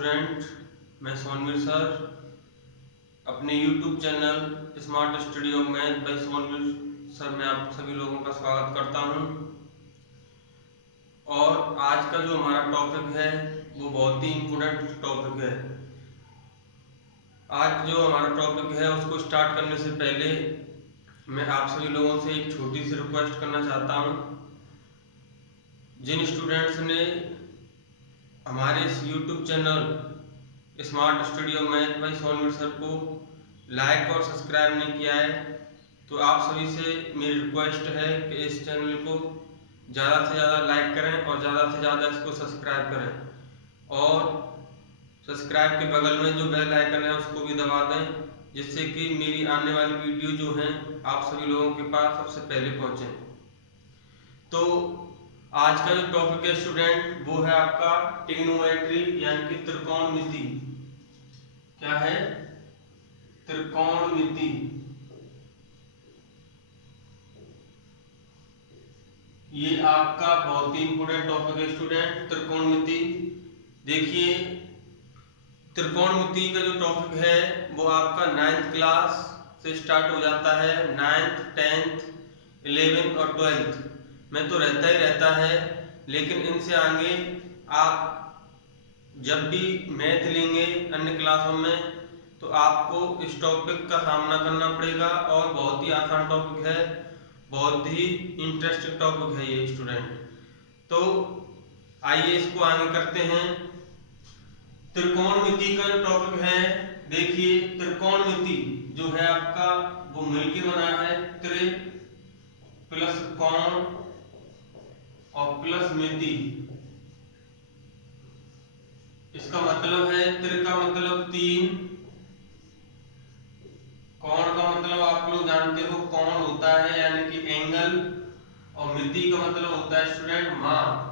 Student, मैं Sonveer sir अपने YouTube channel smart study of math bye Sonveer sir में आप सभी लोगों का स्वागत करता हूं। और आज का जो हमारा टॉपिक है वो बहुत ही इम्पोर्टेंट टॉपिक है। आज जो हमारा टॉपिक है उसको स्टार्ट करने से पहले मैं आप सभी लोगों से एक छोटी सी रिक्वेस्ट करना चाहता हूं। जिन स्टूडेंट्स ने हमारे इस YouTube channel smart study of math bye Sonveer sir को लाइक और सब्सक्राइब नहीं किया है, तो आप सभी से मेरी रिक्वेस्ट है कि इस चैनल को ज़्यादा से ज़्यादा लाइक करें और ज़्यादा से ज़्यादा इसको सब्सक्राइब करें। और सब्सक्राइब के बगल में जो बेल आइकन है उसको भी दबा दें, जिससे कि मेरी आने वाली वीडियो जो हैं आप सभी लोगों के पास सबसे पहले पहुँचे। तो आज का जो टॉपिक है स्टूडेंट वो है आपका ट्रिग्नोमेट्री यानी कि त्रिकोणमिति। क्या है? त्रिकोणमिति। ये आपका बहुत ही इंपोर्टेंट टॉपिक है स्टूडेंट, त्रिकोणमिति। देखिए, त्रिकोणमिति का जो टॉपिक है वो आपका 9th क्लास से स्टार्ट हो जाता है। 9th, 10th, 11th और 12th में तो रहता ही रहता है, लेकिन इनसे आगे आप जब भी मैथ लेंगे अन्य क्लासों में तो आपको इस टॉपिक का सामना करना पड़ेगा। और बहुत ही आसान टॉपिक है, बहुत ही इंटरेस्टिंग टॉपिक है ये स्टूडेंट। तो आइए इसको आगे करते हैं। त्रिकोणमिति का जो टॉपिक है, देखिए त्रिकोणमिति जो है आपका वो मिलकर बना है त्रि प्लस कोण और प्लस मिति। इसका मतलब है त्रि का मतलब 3, कोण का मतलब आप लोग जानते हो कोण होता है यानी कि एंगल, और मिति का मतलब होता है स्टूडेंट माप।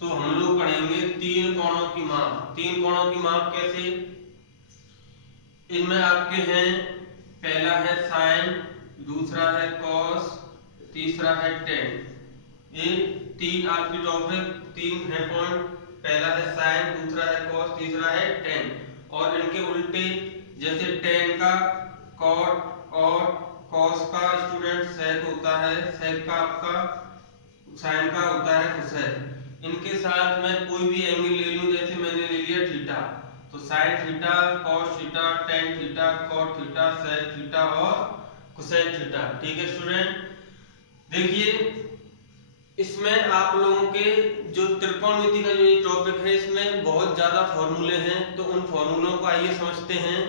तो हम लोग पढ़ेंगे 3 कोणों की माप। 3 कोणों की माप कैसे? इनमें आपके हैं, पहला है साइन, दूसरा है कॉस, तीसरा है टेन। ये 3 आपके टॉपिक 3 है पॉइंट। पहला है साइन, दूसरा है कॉस, तीसरा है टेन। और इनके उल्टे, जैसे टेन का कॉट और कॉस का स्टूडेंट सेक होता है, सेक का आपका साइन का होता है कोसेक। इनके साथ मैं कोई भी एंगल ले लूं, जैसे मैंने ले लिया थीटा, तो sine theta, cos theta, tan theta, cot theta, sec theta और कोसेक थीटा। ठीक है स्टूडेंट। देखिए, इसमें आप लोगों के जो त्रिकोणमिति का जो ये टॉपिक है इसमें बहुत ज्यादा फॉर्मूले हैं। तो उन फॉर्मूलों को आइए समझते हैं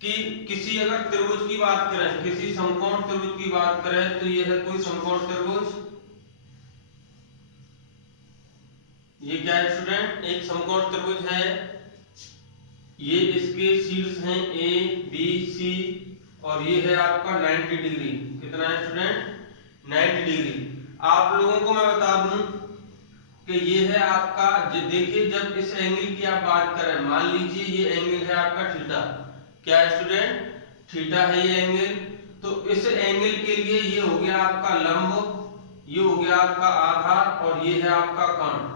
कि किसी अगर त्रिभुज की बात करें, किसी समकोण त्रिभुज की बात करें, तो ये है कोई समकोण त्रिभुज। ये क्या है स्टूडेंट? एक समकोण त्रिभुज है। ये इसके शीर्ष हैं ए बी सी, और ये है आपका 90 डिग्री। कितना है स्टूडेंट? 90 डिग्री। आप लोगों को मैं बता दूं कि ये है आपका, देखिए जब इस एंगल की आप बात करें, मान लीजिए ये एंगल है आपका थीटा। क्या है स्टूडेंट? थीटा है ये एंगल। तो इस एंगल के लिए ये हो गया आपका लंब, ये हो गया आपका आधार, और ये है आपका कोण।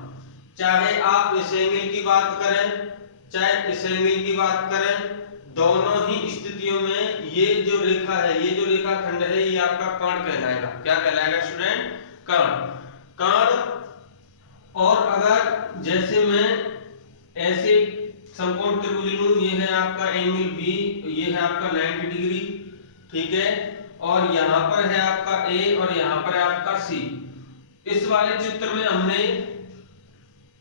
चाहे आप इस एंगल की बात करें चाहे इस एंगल की बात करें, दोनों ही स्थितियों में ये जो रेखा है, ये जो रेखाखंड है, ये आपका कोण कहलाएगा। क्या कहलाएगा स्टूडेंट? कोण। कोण। और अगर जैसे मैं ऐसे समकोण त्रिभुज लूं, ये है आपका एंगल बी, ये है आपका 90 डिग्री, ठीक है, और यहाँ पर है आपका ए और यहाँ पर है आपका सी। इस वाले चित्र में हमने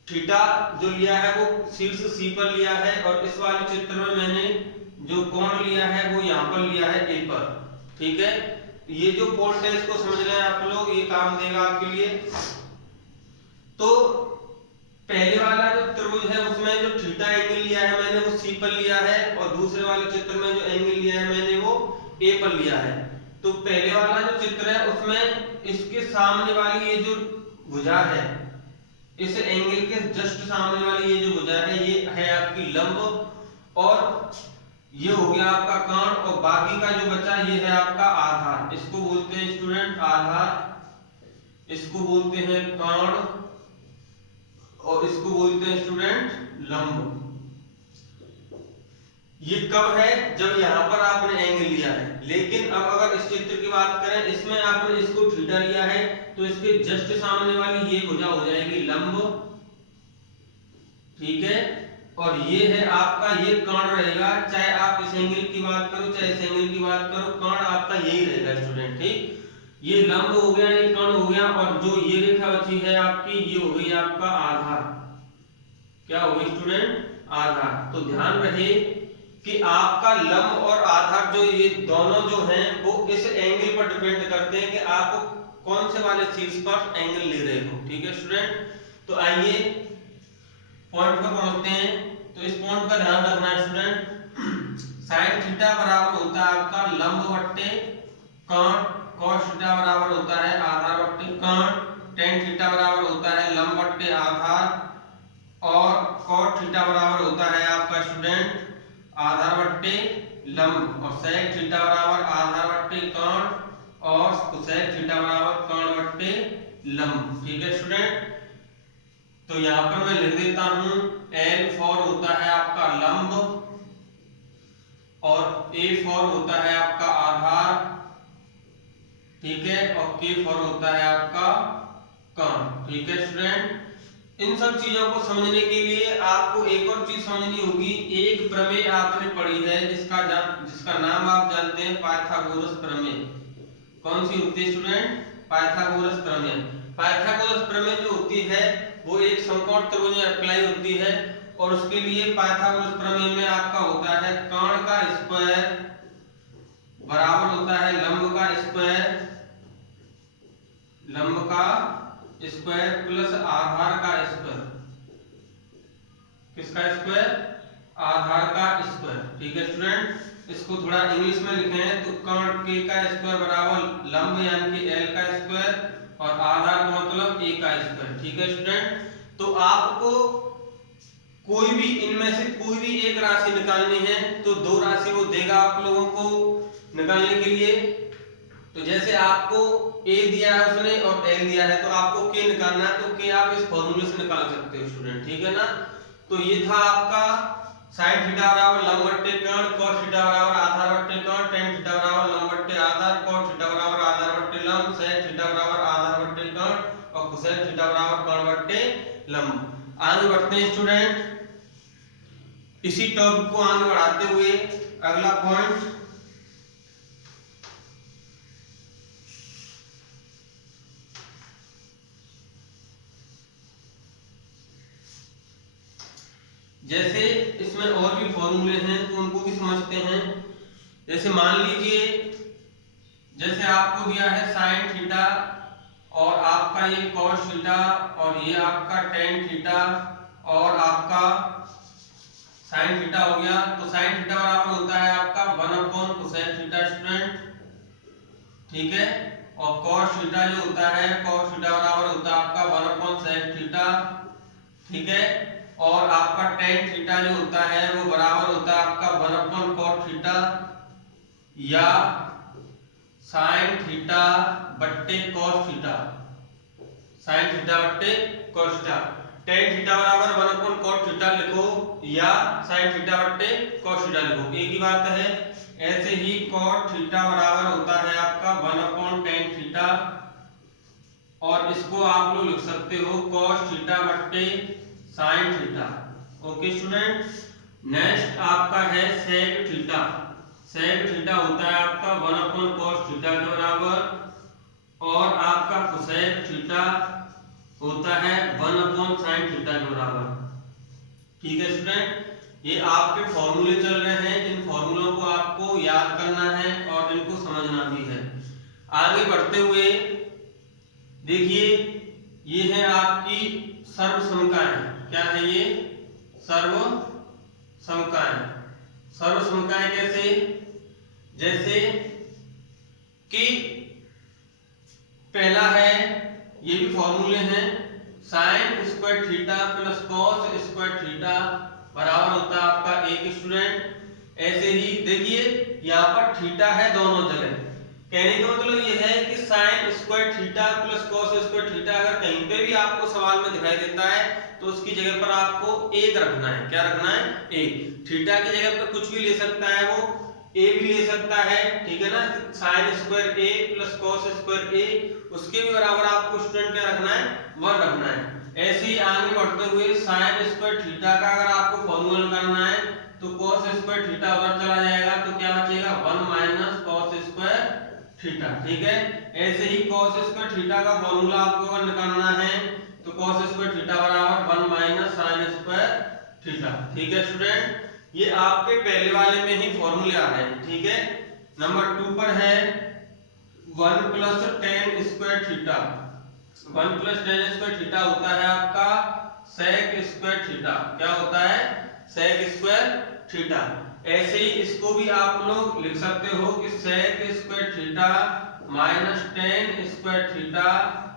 थीटा जो लिया है वो शीर्ष सी पर लिया है, और इस वाले चित्र में मैंने जो कोण लिया है वो यहाँ पर लिया है ए पर। ठीक है, ये जो पॉइंट है इसको समझ लें आप लोग, ये काम देगा आपके लिए। तो पहले वाला जो त्रिभुज है उसमें जो थीटा एंगल लिया है मैंने वो सी पर लिया है, और दूसरे वाले चित्र में जो एंगल लिया है मैंने वो ए पर लिया है। तो पहले वाला जो चित्र है उसमें इसके सामने वाली ये जो भुजा है, इस एंगल के जस्ट सामने वाली ये जो भुजा है, ये है आपकी लंब, और ये हो गया आपका कोण, और बाकी का जो बचा ये है आपका आधार। इसको बोलते हैं स्टूडेंट आधार, इसको बोलते हैं कोण, और इसको बोलते हैं स्टूडेंट लंब। ये कब है, जब यहाँ पर आपने एंगल लिया है। लेकिन अब अगर इस चित्र की बात करें, इसमें आपने इसको थीटा लिया है, तो इसके जस्ट सामने वाली ये भुजा हो जाएगी लंब, ठीक है। और ये है आपका ये कर्ण रहेगा, चाहे आप इस एंगल की बात करो चाहे इस एंगल की बात करो, कर्ण आपका यही रहेगा स्टूडेंट, ठीक। ये लंब हो गया, ये कर्ण हो गया, और जो ये रेखा बची है आपकी, ये हो गई आपका आधार। क्या हो गई स्टूडेंट, आधार। तो ध्यान रहे कि आपका लंब और आधार जो ये दोनों जो हैं वो इस एंगल पर डिपेंड करते हैं कि आप कौन से वाले शीर्ष पर एंगल ले रहे हो, ठीक है स्टूडेंट। तो आइए पॉइंट पर पहुंचते हैं। तो इस पॉइंट का ध्यान रखना है स्टूडेंट। साइन थीटा बराबर होता है आपका लंब बट्टे कर्ण, cos थीटा बराबर होता है आधार बट्टे कर्ण, tan थीटा बराबर होता है लंब बट्टे आधार, और cot थीटा बराबर होता है आपका स्टूडेंट आधार बट्टे लंब, और sec थीटा बराबर आधार बट्टे कर्ण, और cosec थीटा बराबर कर्ण बट्टे लंब, ठीक है स्टूडेंट। तो यहाँ पर मैं लिख देता हूं L फॉर होता है आपका लंब, और A फॉर होता है आपका आधार, ठीक है, और K फॉर होता है आपका कर्ण, ठीक है स्टूडेंट। इन सब चीजों को समझने के लिए आपको एक और चीज समझनी होगी। एक प्रमेय आपने पढ़ी है जिसका नाम आप जानते हैं पाइथागोरस प्रमेय। कौन सी होती है स्टूडेंट, पाइथागोरस प्रमेय। पाइथागोरस प्रमेय जो होती है वो एक समकोण त्रिभुज में अप्लाई होती है, और उसके लिए पाइथागोरस प्रमेय में आपका होता है कर्ण का स्क्वायर बराबर होता है लंब का स्क्वायर, लंब का स्क्वायर प्लस आधार का स्क्वायर। किसका स्क्वायर, आधार का स्क्वायर, ठीक है स्टूडेंट। इसको थोड़ा इंग्लिश में लिखे हैं तो कर्ण के का स्क्वायर बराबर लंब यानी कि L का स्क्वायर, और आधार का मतलब A का स्क्वायर, ठीक है स्टूडेंट। तो आपको कोई भी इनमें से कोई भी एक राशि निकालनी है तो दो राशि वो देगा आप लोगों को निकालने के लिए। तो जैसे आपको A दिया है उसने और L दिया है, तो आपको K निकालना है, तो K आप इस फॉर्मूले से निकाल सकते हो स्टूडेंट, ठीक है ना। तो ये था आपका sin थीटा बराबर लंब बट्टे कर्ण, cos थीटा बराबर आधार बट्टे कर्ण, tan थीटा बराबर लंब बट्टे आधार, cot थीटा बराबर आधार बट्टे लंब, sec थीटा बराबर आधार बट्टे कर्ण, और cosec थीटा बराबर कर्ण बट्टे लंब। आगे बढ़ते हैं स्टूडेंट। इसी टॉपिक को आगे बढ़ाते हुए अगला पॉइंट, जैसे इसमें और भी फॉर्मूले हैं तो उनको भी समझते हैं। जैसे मान लीजिए जैसे आपको दिया है साइन थीटा, और आपका ये cos थीटा, और ये आपका tan थीटा, और आपका साइन थीटा हो गया। तो साइन थीटा बराबर होता है आपका 1 cosec थीटा स्टूडेंट, ठीक है। और cos थीटा जो होता है, cos थीटा बराबर होता है आपका 1 sec थीटा, ठीक है। और आपका tan थीटा जो होता है वो बराबर होता है आपका 1 cot थीटा, या sin थीटा बट्टे cos थीटा, sin थीटा बट्टे cos थीटा। tan थीटा बराबर 1 cot थीटा लिखो, या sin थीटा बट्टे cos थीटा लिखो, एक ही बात है। ऐसे ही cot थीटा बराबर होता है आपका 1 tan थीटा, और इसको आप लोग लिख सकते हो cos थीटा बट्टे sin theta, okay student. Next आपका है sec थीटा। sec थीटा होता है आपका 1 cos थीटा के बराबर, और आपका cosec थीटा होता है 1 sin थीटा के बराबर, ठीक है स्टूडेंट। ये आपके फॉर्मूले चल रहे हैं, इन फॉर्मूलों को आपको याद करना है और इनको समझना भी है। आगे बढ़ते हुए देखिए, ये है आपकी सर्वसमकाएं। क्या है ये, सर्वसमकाएं। सर्वसमकाएं कैसे, जैसे कि पहला है, ये भी फॉर्मूले हैं, sine square theta plus cos square theta बराबर होता है आपका एक स्टूडेंट। ऐसे ही देखिए यहाँ पर थीटा है दोनों जगह, कहने का मतलब ये है कि sine square theta plus cos square theta अगर कहीं पे भी आपको सवाल में दिखाई देता है तो उसकी जगह पर आपको एक रखना है। क्या रखना है? एक। थीटा की जगह पर कुछ भी ले सकता है, वो ए भी ले सकता है, ठीक है ना। साइन स्क्वायर ए प्लस कॉस स्क्वायर ए, उसके भी बराबर आपको स्टूडेंट क्या रखना है? 1 रखना है। ऐसे ही आगे बढ़ते हुए साइन स्क्वायर थीटा का अगर आपको फॉर्मूला निकालना है तो कॉस स्क्वायर थीटा उधर चला जाएगा तो क्या बचेगा? 1 माइनस कॉस स्क्वायर थीटा, ठीक है। ऐसे ही कॉस स्क्वायर थीटा का फॉर्मूला आपको अगर निकालना है तो कॉस स्क्वायर थीटा बराबर 1 माइनस साइन स्क्वायर थीटा, ठीक है स्टूडेंट। ये आपके पहले वाले में ही फॉर्मूले आ रहे हैं, ठीक है। नंबर 2 पर है 1 plus tan square theta. 1 plus tan square theta होता है आपका सेक स्क्वायर थीटा। क्या होता है? Sec square theta. ऐसे ही इसको भी आप लोग लिख सकते हो कि sec square theta minus tan square theta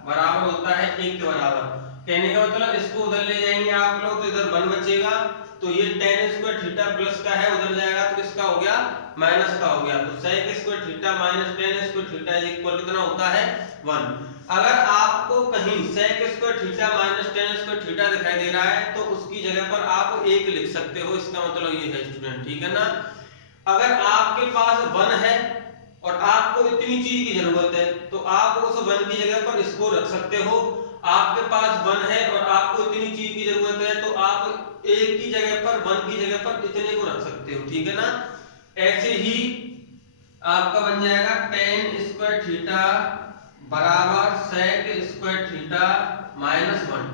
बराबर होता है 1 के बराबर। कहने का मतलब इसको उधर ले जाएंगे आप लोग तो इधर 1 बचेगा, तो ये टेन स्क्वायर थीटा प्लस का है, उधर जाएगा तो किसका हो गया? माइनस का हो गया। तो sec square theta minus tan square theta equal कितना होता है? 1। अगर आपको कहीं sec square theta minus tan square theta दिखाई दे रहा है तो उसकी जगह पर आप 1 लिख सकते हो। इसका मतलब ये है स्टूडेंट, ठीक है ना। अगर आपके पास 1 है और आपको इतनी चीज की जरूरत है तो आप उस 1 की जगह पर इसको रख सकते हो। आपके पास 1 है और आपको इतनी चीज की जरूरत है तो आप 1 की जगह पर 1 की जगह पर इतने को रख सकते हो, ठीक है ना। ऐसे ही आपका बन जाएगा टेन स्क्वायर थीटा बराबर सेक स्क्वायर थीटा माइनस 1।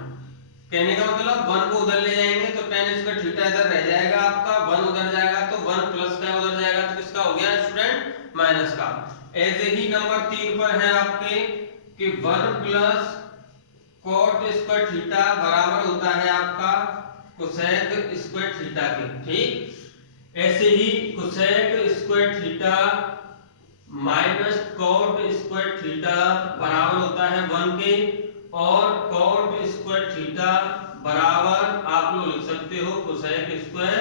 कहने का मतलब 1 को उधर ले जाएंगे तो टेन स्क्वायर थीटा इधर रह जाएगा आपका, 1 उधर जाएगा तो 1 प्लस का उधर जाएगा तो किसका हो गया स्टूडेंट? माइनस का। ऐसे ही नंबर 3 पर है आपके कि 1 प्लस कॉट स्क्वायर थीटा बराबर होता है आपका कोसेक स्क्वायर थीटा के, ठीक। ऐसे ही cosec square theta minus cot square theta बराबर होता है 1 के, और कॉट स्क्वायर थीटा बराबर आप लोग लिख सकते हो कोसेक स्क्वायर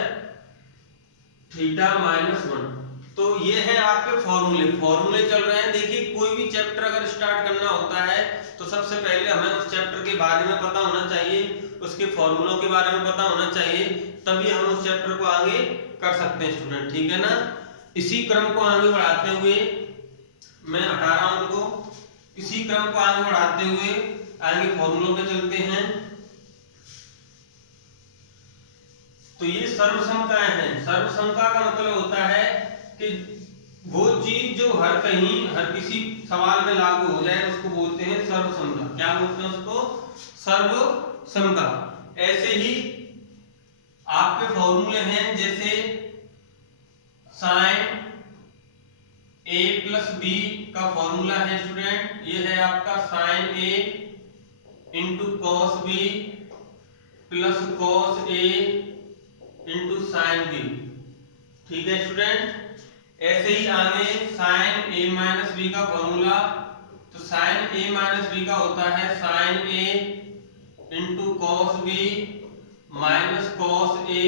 थीटा माइनस 1। तो ये है आपके फॉर्मूले चल रहे हैं। देखिए कोई भी चैप्टर अगर स्टार्ट करना होता है तो सबसे पहले हमें उस चैप्टर के बारे में पता होना चाहिए, उसके फॉर्मूलों के बारे में पता होना चाहिए, तभी हम उस चैप्टर को आगे कर सकते हैं स्टूडेंट, ठीक है ना। इसी क्रम को आगे बढ़ाते हुए मैं हटा रहा हूं उनको। इसी क्रम को आगे बढ़ाते हुए आगे फॉर्मूलों पे चलते हैं। तो ये सर्वसमताएं हैं। सर्वसमता का मतलब होता है कि वो चीज जो हर कहीं हर किसी सवाल में लागू हो जाए उसको बोलते हैं सर्वसमता। क्या बोलते हैं उसको? सर्वसमता। ऐसे ही आपके फॉर्मूले हैं जैसे साइन a प्लस बी का फॉर्मूला है स्टूडेंट, ये है आपका sine a into cos B plus cos a into sine B, ठीक है स्टूडेंट। ऐसे ही आगे साइन a माइनस बी का फॉर्मूला, तो साइन a माइनस बी का होता है sine a into cos B minus cos a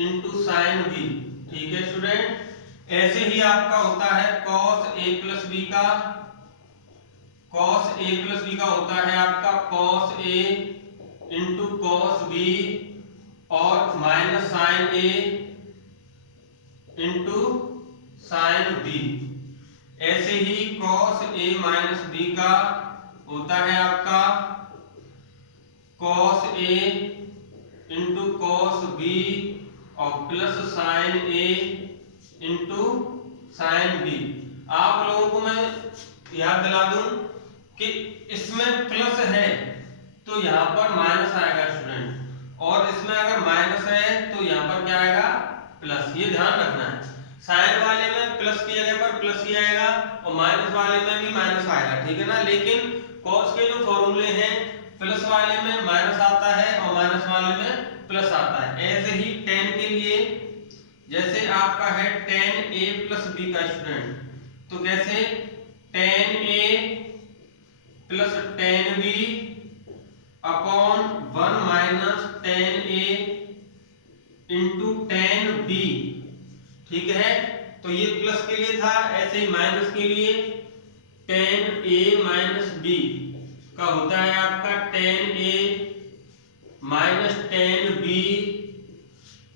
into sine B, ठीक है स्टूडेंट। ऐसे ही आपका होता है cos a प्लस बी का, cos a प्लस बी का होता है आपका cos a into cos b और minus sin a into sin b। ऐसे ही cos a माइनस b का होता है आपका cos a into cos b और plus sin a into sine B. आप लोगों को मैं याद दिला दूं कि इसमें प्लस है तो यहाँ पर माइनस आएगा स्टूडेंट, और इसमें अगर माइनस है तो यहाँ पर क्या आएगा? प्लस। ये ध्यान रखना है। साइन वाले में प्लस की जगह पर प्लस ही आएगा और माइनस वाले में भी माइनस आएगा, ठीक है ना। लेकिन कॉस के जो फॉर्मूले हैं प्लस वाले में माइनस आता है और माइनस वाले में प्लस आता है। ऐसे ही टेन के लिए जैसे आपका है tan a प्लस बी का स्टूडेंट, तो कैसे tan a plus tan b upon 1 minus tan a into tan b, ठीक है। तो ये प्लस के लिए था, ऐसे ही माइनस के लिए tan a माइनस बी का होता है आपका tan a minus tan b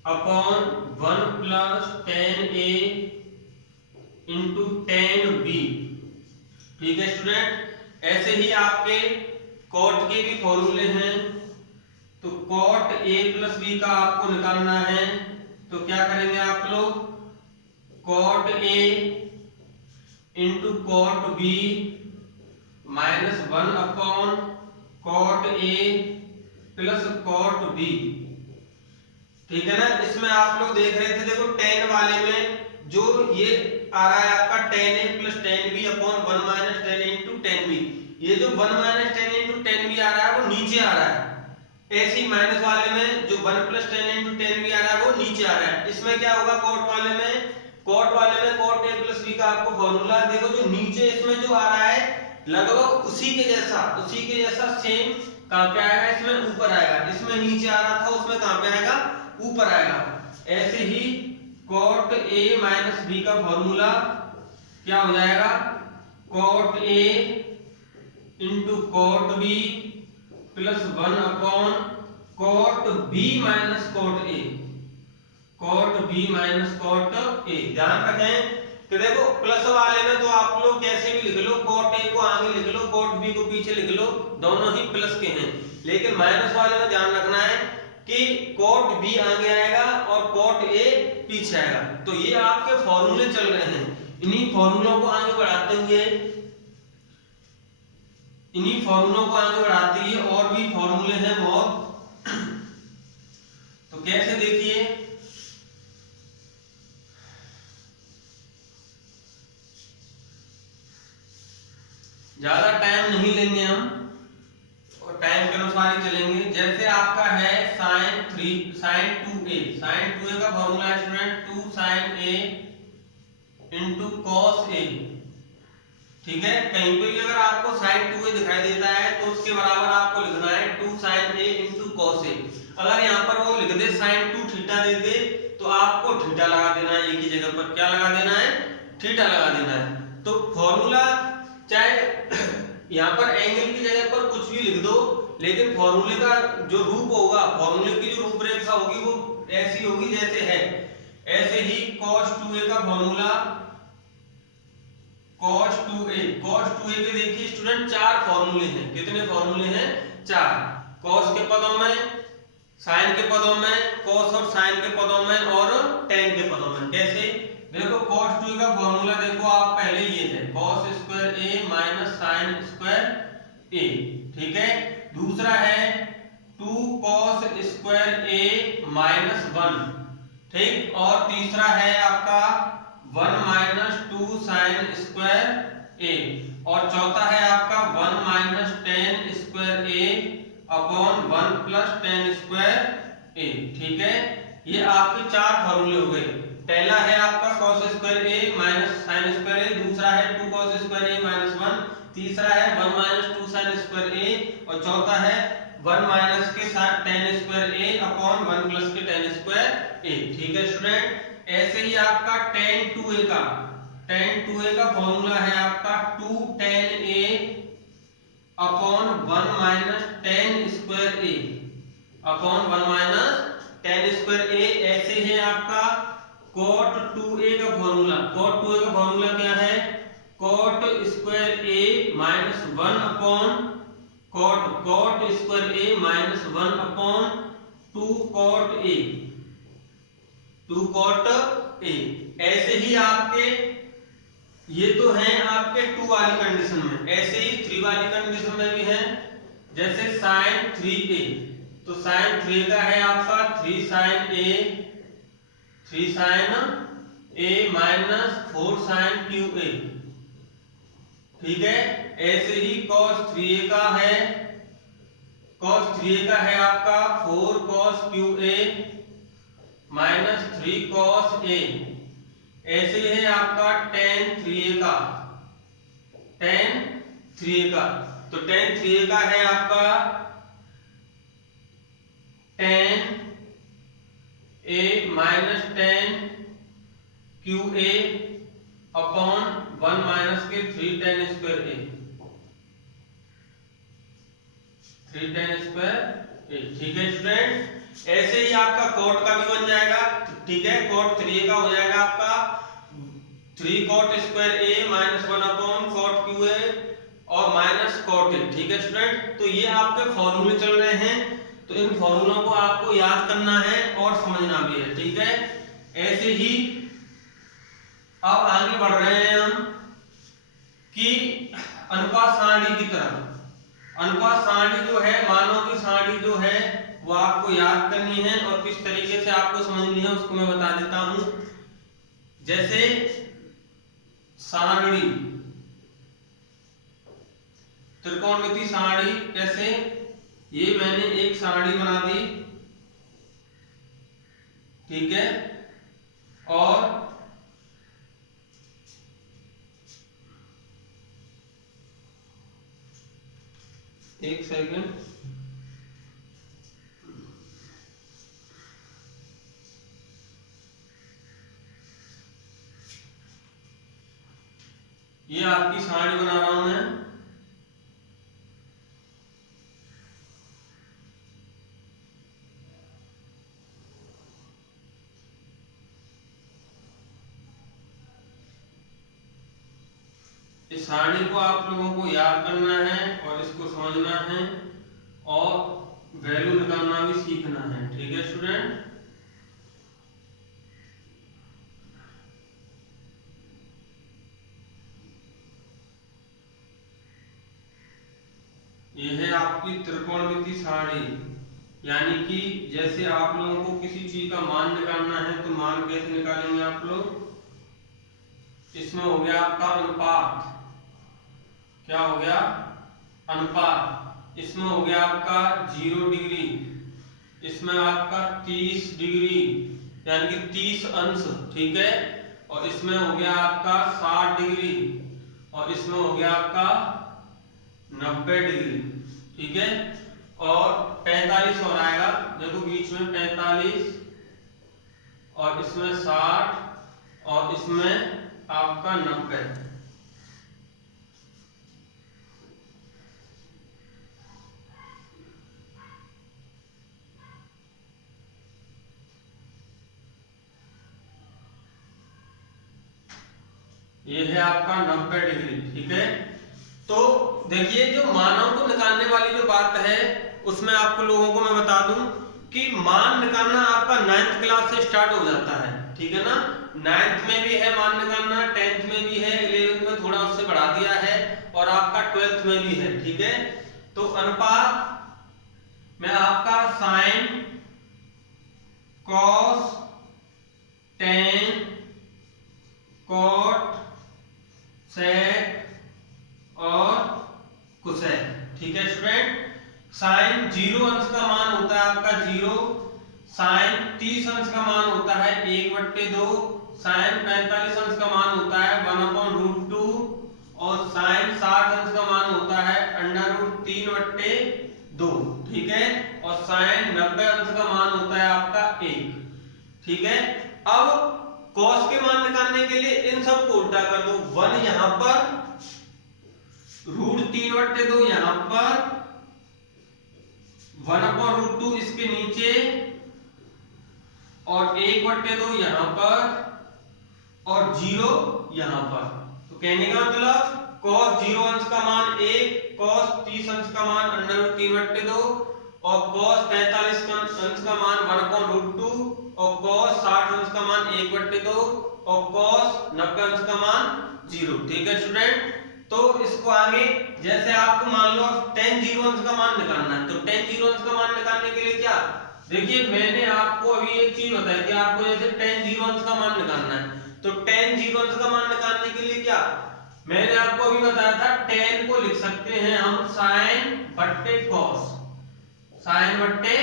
upon 1 plus tan a into tan b। ठीक है स्टूडेंट, ऐसे ही आपके कॉट के भी फॉर्मूले हैं। तो कॉट a प्लस बी का आपको निकालना है, तो क्या करेंगे आप लोग, cot a into cot b minus 1 upon cot a plus cot b। ठीक है ना। इसमें आप लोग देख रहे थे, देखो tan वाले में जो ये आ रहा है आपका tan a plus tan b upon 1 minus tan a into tan b, ये जो 1 minus tan a into tan b आ रहा है वो नीचे आ रहा है। ऐसे ही माइनस वाले में जो 1 plus tan a into tan b आ रहा है वो नीचे आ रहा है। इसमें क्या होगा, कॉट वाले में cot a प्लस b का आपको फॉर्मूला देखो, जो नीचे इसमें जो आ रहा है लगभग उसी के जैसा सेम कहां पे आएगा, इसमें ऊपर आएगा। इसमें नीचे आ रहा था, उसमें कहां पे आएगा, ऊपर आएगा। ऐसे ही cot a माइनस b का फॉर्मूला क्या हो जाएगा, cot a into cot b plus 1 upon cot b minus cot a, cot b minus cot a। ध्यान रखें कि देखो प्लस वाले में तो आप लोग कैसे भी लिख लो, cot a को आगे लिख लो, cot b को पीछे लिख लो, दोनों ही प्लस के हैं। लेकिन माइनस वाले में ध्यान रखना है कि cot b आगे आएगा और cot a पीछे आएगा। तो ये आपके फॉर्मूले चल रहे हैं, इन्हीं फॉर्मूलों को आगे बढ़ाते हुए और भी फॉर्मूले हैं बहुत। तो कैसे देखिए, ज्यादा टाइम नहीं लेंगे हम और टाइम के अनुसार ही चलेंगे। जैसे आपका है sin 2a का फॉर्मूला है student 2 sin a into cos a। ठीक है, कहीं पे भी अगर आपको sin 2a दिखाई देता है तो उसके बराबर आपको लिखना है 2 sin a into cos a। अगर यहाँ पर वो लिख दे sin 2 थीटा दे दे तो आपको थीटा लगा देना है, एक ही जगह पर क्या लगा देना है, थीटा लगा देना है। तो फॉर्मूला चाहे यहाँ पर एंगल की जगह पर कुछ भी लिख दो, लेकिन फॉर्मूले का जो रूप होगा, फॉर्मूले की जो रूपरेखा होगी वो ऐसी होगी जैसे है। ऐसे ही cos 2a का फॉर्मूला cos 2a के देखिए स्टूडेंट 4 फॉर्मूले हैं। कितने फॉर्मूले हैं, 4। cos के पदों में, sin के पदों में, cos और sin के पदों में और tan के पदों में। कैसे, देखो cos 2a का फॉर्मूला देखो आप पहले ये है cos square a minus sin square a। ठीक है, दूसरा है 2 cos स्क्वायर a माइनस 1। ठीक, और तीसरा है आपका 1 माइनस 2 sin स्क्वायर a, और चौथा है आपका 1 minus tan square a upon 1 plus tan square a। ठीक है, ये आपके 4 फॉर्मूले हो गए। पहला है आपका cos square a minus sin square a, दूसरा है 2 cos स्क्वायर a माइनस 1, तीसरा है 1 माइनस 2 sin स्क्वायर a, और चौथा है 1 माइनस के tan square a upon 1 plus के tan स्क्वायर a। ठीक है स्टूडेंट, ऐसे ही आपका tan 2a का फॉर्मूला है आपका 2 tan a upon 1 minus tan square a upon 1 minus tan square a। ऐसे है आपका cot 2a का फॉर्मूला, cot 2a का फॉर्मूला क्या है, cot square a minus 1 upon cot square a minus 1 upon 2 cot a, 2 cot a। ऐसे ही आपके ये तो हैं आपके 2 वाली कंडीशन में, ऐसे ही 3 वाली कंडीशन में भी हैं। जैसे sin 3a, तो sin 3 का है आपका 3 sin a minus 4 sin 2a। ठीक है, ऐसे ही cos 3a का है आपका 4 cos 2a minus 3 cos a। ऐसे ही है आपका tan 3a का, तो tan 3a का है आपका tan a minus tan 2a upon 1 minus के 3 tan स्क्वायर ए, 3 tan स्क्वायर ए। ठीक है स्टूडेंट, ऐसे ही आपका कॉट का भी बन जाएगा। ठीक है, कॉट 3a का हो जाएगा आपका 3 cot square A minus 1 upon cot Q A और माइनस cot ए। ठीक है स्टूडेंट, तो ये आपके फॉर्मूले चल रहे हैं, तो इन फॉर्मूलों को आपको याद करना है और समझना भी है। ठीक है, ऐसे ही अब आगे बढ़ रहे हैं हम कि अनुपात सारणी की तरफ। अनुपात सारणी जो है, मानों की सारणी जो है वो आपको याद करनी है और किस तरीके से आपको समझनी है उसको मैं बता देता हूं। जैसे सारणी, त्रिकोणमिति सारणी, कैसे, ये मैंने एक सारणी बना दी। ठीक है, और एक सेकंड, ये आपकी सारणी बना रहा हूं मैं। इस सारणी को आप लोगों को याद करना है और इसको समझना है और वैल्यू निकालना भी सीखना है। ठीक है स्टूडेंट, ये है आपकी त्रिकोणमिति सारणी, यानी कि जैसे आप लोगों को किसी चीज का मान निकालना है तो मान कैसे निकालेंगे आप लोग। इसमें हो गया आपका अनुपात, क्या हो गया, अनुपात। इसमें हो गया आपका 0 डिग्री, इसमें आपका 30 डिग्री यानी कि 30 अंश। ठीक है, और इसमें हो गया आपका 60 डिग्री और इसमें हो गया आपका 90 डिग्री। ठीक है, और 45 और आएगा, देखो बीच में 45 और इसमें 60 और इसमें आपका 90। ये है आपका 90 डिग्री। ठीक है, तो देखिए जो मानों को निकालने वाली जो बात है उसमें आपको लोगों को मैं बता दूं कि मान निकालना आपका 9th क्लास से स्टार्ट हो जाता है। ठीक है ना, 9th में भी है मान निकालना, 10th में भी है, 11th में थोड़ा उससे बढ़ा दिया है और आपका 12th में भी है। ठीक है, तो अनुपात में आपका साइन, कॉस, टेन, कॉट, सेक और कोसेक। ठीक है स्टूडेंट, साइन 0 अंश का मान होता है आपका 0, साइन 30 अंश का मान होता है 1/2, साइन 45 अंश का मान होता है 1/√2 और साइन 60 अंश का मान होता है √3/2। ठीक है, और साइन 90 अंश का मान होता है आपका 1। ठीक है, अब कॉस के मान निकालने के लिए इन सब को उल्टा कर दो, 1 यहां पर, √3/2 यहां पर, 1/√2 इसके नीचे और 1/2 यहां पर और 0 यहां पर। तो कहने का मतलब cos 0 अंश का मान 1, cos 30 अंश का मान √3/2 और cos 45 अंश का मान 1/√2 और cos 60 अंश का मान 1/2 और cos 90 अंश का मान 0। ठीक है स्टूडेंट, तो इसको आगे जैसे आपको मान लो tan 0 अंश का मान निकालना है, तो tan 0 अंश का मान निकालने के लिए क्या, देखिए मैंने आपको अभी एक चीज बताई थी, आपको जैसे tan 0 अंश का मान निकालना है तो tan 0 अंश का मान निकालने के लिए क्या, मैंने आपको अभी बताया था tan को लिख सकते हैं हम sin बट्टे cos, sin बट्टे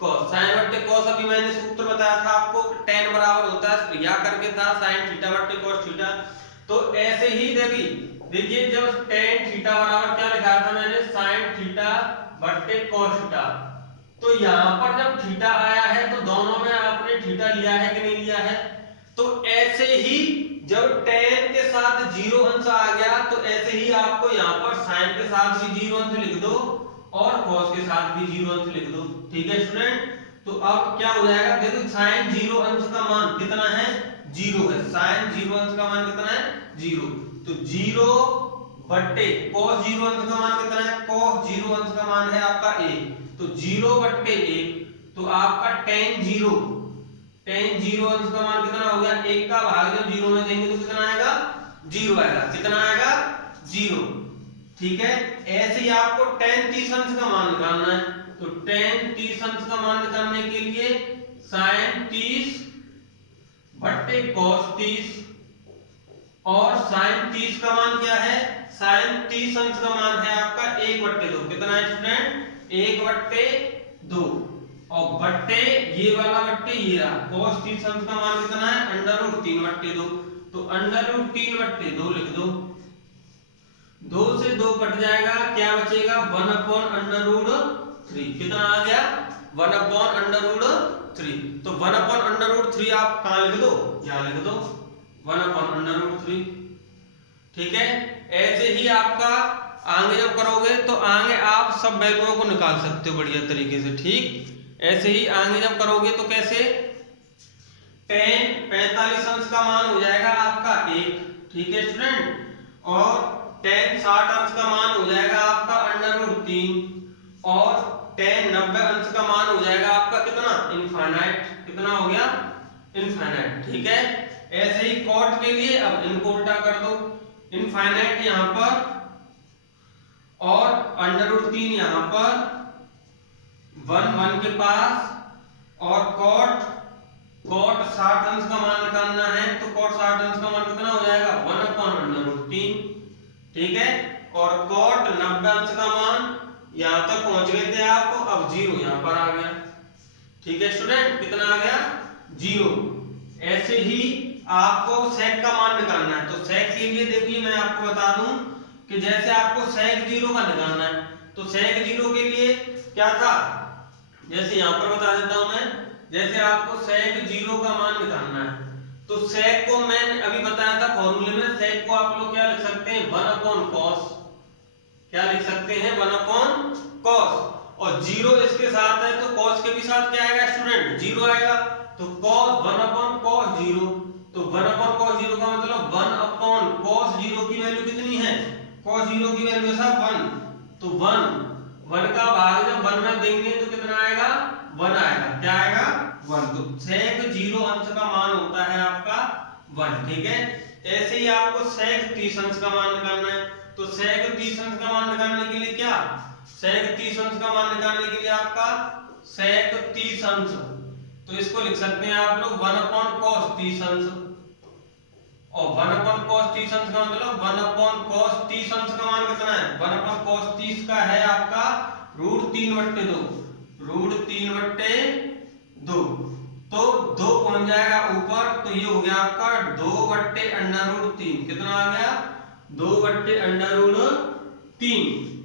cos, sin बट्टे cos अभी मैंने सूत्र बताया था आपको, tan बराबर होता है या करके था sin थीटा बट्टे cos थीटा। तो ऐसे ही देखिए जब tan थीटा बराबर क्या लिखा था मैंने, sin थीटा बट्टे cos थीटा, तो यहां पर जब थीटा आया है तो दोनों में आपने थीटा लिया है कि नहीं लिया है, तो ऐसे ही जब tan के साथ 0 अंश आ गया तो ऐसे ही आपको यहाँ पर sin के साथ भी 0 अंश लिख दो और cos के साथ भी 0 अंश लिख दो। ठीक है स्टूडेंट, तो अब क्या हो जाएगा, देखो sin 0 अंश का मान कितना है, 0 है। sin 0 अंश का मान कितना है, 0। तो 0 बट्टे cos 0 अंश का मान कितना है, cos 0 अंश का मान है आपका 1। तो 0 बट्टे 1, तो आपका tan 0 अंश का मान कितना हो गया, 1 का भाग जब 0 में देंगे तो कितना आएगा, 0 आएगा। कितना आएगा, 0। ठीक है, ऐसे ही आपको tan 30 अंश का मान निकालना है। तो tan 30 अंश का मान निकालने के लिए sin 30 बट्टे cos 30, और sin 30 का मान क्या है, sin 30 अंश का मान है आपका 1/2। कितना है स्टूडेंट, 1/2, और बट्टे ये वाला बट्टे ये रहा, cos 30 अंश का मान कितना है, √3/2। तो √3/2 लिख दो। 2 से 2 कट जाएगा, क्या बचेगा, 1/√3। कितना आ गया, 1/√3। तो 1/√3 आप कहाँ लिख दो, यहाँ लिख दो 1/√3। ठीक है, ऐसे ही आपका आगे जब करोगे तो आगे आप सब वैल्यूओं को निकाल सकते हो बढ़िया तरीके से। ठीक, ऐसे ही आगे जब करोगे तो कैसे, tan 45 अंश का मान हो जाएगा आपका 1। ठीक है स्टूडेंट, और tan 60 अंश का मान हो जाएगा आपका √3, और tan 90 अंश का मान हो जाएगा आपका कितना, इनफाइनाइट। कितना हो गया, इनफाइनाइट। ठीक है, ऐसे ही cot के लिए अब इनको उल्टा कर दो, इनफाइनाइट यहां पर और √3 यहां पर, 1 के पास, और cot 60 अंश का मान निकालना है। तो cot 60 अंश का मान कितना हो जाएगा, 1/√3। ठीक है, और cot 90 अंश का मान यहां तक पहुंच गए थे आप, अब 0 यहां पर आ गया। ठीक है स्टूडेंट, कितना आ गया, 0। ऐसे ही आपको sec का मान निकालना है। तो sec के लिए देखिए मैं आपको बता दूं कि जैसे आपको sec 0 का निकालना है, तो sec 0 के लिए क्या था, जैसे यहां पर बता देता हूं मैं, जैसे आपको sec 0 का मान निकालना है, तो sec को मैंने अभी बताया था फॉर्मूले में, sec को आप लोग क्या लिख सकते हैं, 1/cos। क्या लिख सकते हैं, 1/cos, और 0 इसके साथ है तो cos के भी साथ क्या आएगा स्टूडेंट, 0 आएगा। तो cos 1/cos 0, तो 1/cos 0 का मतलब 1/cos 0 की वैल्यू कितनी है, cos 0 की वैल्यू है 1। तो 1 का भाग जब 1 में देंगे तो कितना आएगा, 1 आएगा। क्या आएगा, 1। तो sec 0 अंश का मान होता है आपका 1। ठीक है, ऐसे ही आपको sec 30 अंश का मान निकालना है। तो sec 30 अंश का मान निकालने के लिए क्या, sec 30 अंश का मान निकालने के लिए आपका sec 30 अंश, तो इसको लिख सकते हैं आप लोग 1/cos 30 अंश, और 1/cos 30 अंश का मतलब 1/cos 30 अंश का मान कितना है, 1/cos 30 का है आपका √3/2, √3/2। तो 2 पहुंच जाएगा ऊपर, तो ये हो गया आपका 2/√3। कितना आ गया, 2/√3।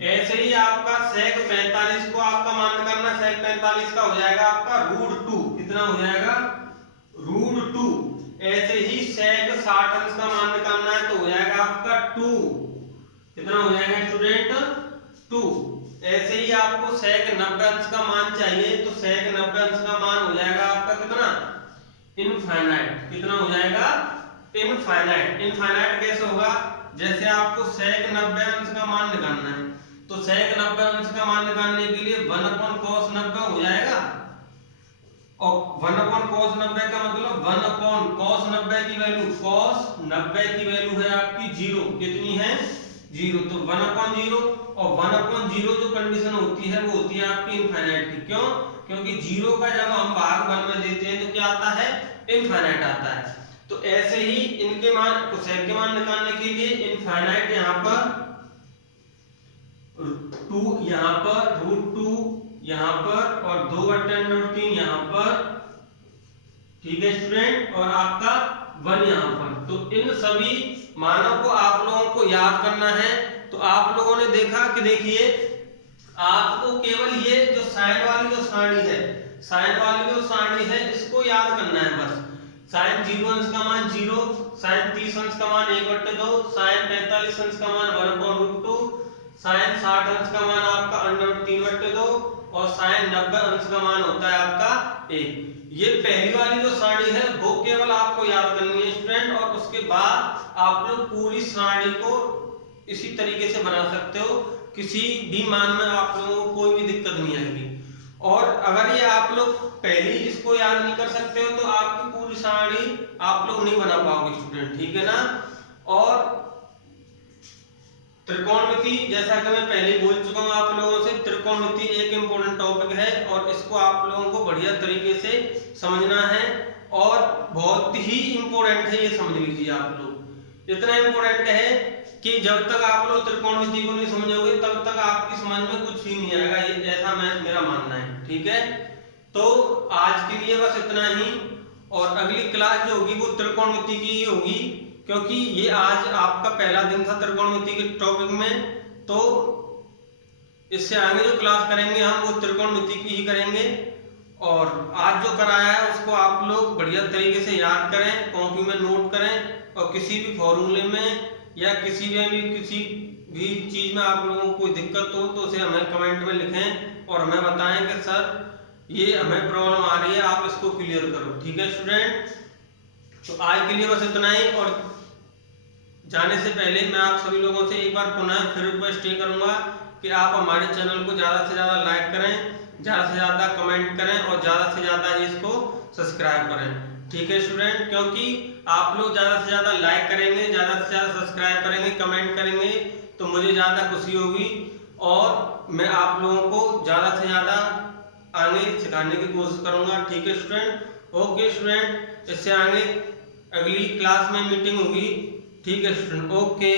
ऐसे ही आपका sec 45 को आपका मान निकालना, sec 45 का हो जाएगा आपका √2। कितना हो जाएगा, √2। ऐसे ही sec 60 अंश का मान निकालना है तो हो जाएगा आपका 2। कितना हो जाएगा स्टूडेंट, 2। ऐसे ही आपको sec 90 अंश का मान चाहिए, तो sec 90 अंश का मान हो जाएगा आपका कितना, इनफाइनाइट। कितना हो जाएगा, इनफाइनाइट। इनफाइनाइट कैसे होगा, जैसे आपको sec 90 अंश का मान निकालना है, तो sec 90 अंश का मान निकालने के लिए 1/cos 90 हो जाएगा, और 1/cos 90 का मतलब 1/cos 90 की वैल्यू, cos 90 की वैल्यू है आपकी 0। कितनी है, 0। तो 1/0, और 1/0 जो कंडीशन होती है वो होती है आपकी इनफाइनाइट की। क्यों, क्योंकि 0 का जब हम भाग 1 में देते हैं तो क्या आता है, इनफाइनाइट आता है। तो ऐसे ही इनके मान, sec के मान निकालने के लिए इनफाइनाइट यहां पर 2, यहां पर √2 यहां पर, और 2/√3 यहां पर। ठीक है स्टूडेंट, और आपका 1 यहां पर। तो इन सभी मानों को आप लोगों को याद करना है। तो आप लोगों ने देखा कि देखिए आपको केवल ये जो साइन वाली जो सारणी है, साइन वाली जो सारणी है इसको याद करना है बस। sin 0 अंश का मान 0, साइन 30 अंश का मान 1/2, साइन 45 अंश का मान 1/√2, साइन 60 अंश का मान आपका √3/2 और साइन 90 अंश का मान होता है आपका 1। ये पहली वाली जो सारणी है वो केवल आपको याद करनी है स्टूडेंट, और उसके बाद आप लोग पूरी सारणी को इसी तरीके से बना सकते हो, किसी भी मान में आप लोगों को कोई भी दिक्कत नहीं आएगी। और अगर ये आप लोग पहले ही इसको याद नहीं कर सकते हो तो आपकी पूरी सारणी आप लोग नहीं बना पाओगे स्टूडेंट, ठीक है ना। और त्रिकोणमिति, जैसा कि मैं पहले बोल चुका हूं आप लोगों से, त्रिकोणमिति एक इंपॉर्टेंट टॉपिक है और इसको आप लोगों को बढ़िया तरीके से समझना है और बहुत ही इंपॉर्टेंट है, ये समझ लीजिए आप लोग। इतना इंपॉर्टेंट है कि जब तक आप लोग त्रिकोणमिति को नहीं समझोगे तब तक आपकी समझ में कुछ ही नहीं आएगा, ये ऐसा मेरा मानना है, ठीक है। तो आज के लिए बस इतना ही, और अगली क्लास जो होगी वो त्रिकोणमिति की ही होगी, क्योंकि ये आज आपका पहला दिन था त्रिकोणमिति के टॉपिक में। तो इससे आगे जो क्लास करेंगे हम वो त्रिकोणमिति की ही करेंगे, और आज जो कराया है उसको आप लोग बढ़िया तरीके से याद करें, कॉपी में नोट करें, और किसी भी फॉर्मूले में या किसी भी चीज में आप लोगों को कोई दिक्कत हो तो उसे हमें कमेंट में लिखें और हमें बताएं कि सर ये हमें प्रॉब्लम आ रही है, आप इसको क्लियर करो, ठीक है स्टूडेंट। तो आज के लिए बस इतना ही, और जाने से पहले मैं आप सभी लोगों से एक बार पुनः फिर रिक्वेस्ट ये करूंगा कि आप हमारे चैनल को ज़्यादा से ज़्यादा लाइक करें, ज़्यादा से ज़्यादा कमेंट करें और ज़्यादा से ज़्यादा इसको सब्सक्राइब करें, ठीक है स्टूडेंट। क्योंकि आप लोग ज़्यादा से ज़्यादा लाइक करेंगे, ज़्यादा से ज़्यादा सब्सक्राइब करेंगे, कमेंट करेंगे तो मुझे ज़्यादा खुशी होगी और मैं आप लोगों को ज़्यादा से ज़्यादा आगे सिखाने की कोशिश करूँगा, ठीक है स्टूडेंट। ओके स्टूडेंट, इससे आगे अगली क्लास में मीटिंग होगी, ठीक है स्टूडेंट। ओके।